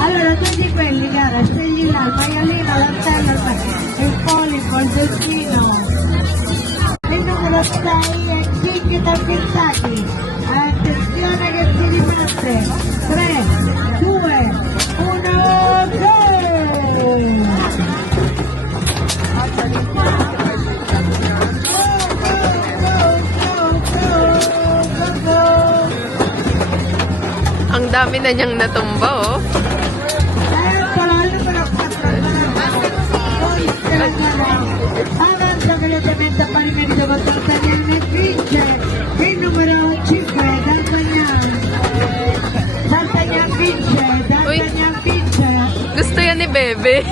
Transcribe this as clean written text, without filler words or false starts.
Allora, tutti quelli, cara, scegli là, il maialino, l'artello, il polipo, il delfino. Il numero 6 è King da Kentucky. Attenzione che si riparte. 3, 2, 1, go! Ang dami na niyang natumba, oh. Avanza velocemente a pari merito con D'Artagnan e vince il numero 5, D'Artagnan. D'Artagnan vince, D'Artagnan vince. Gusto yan ni Bebe.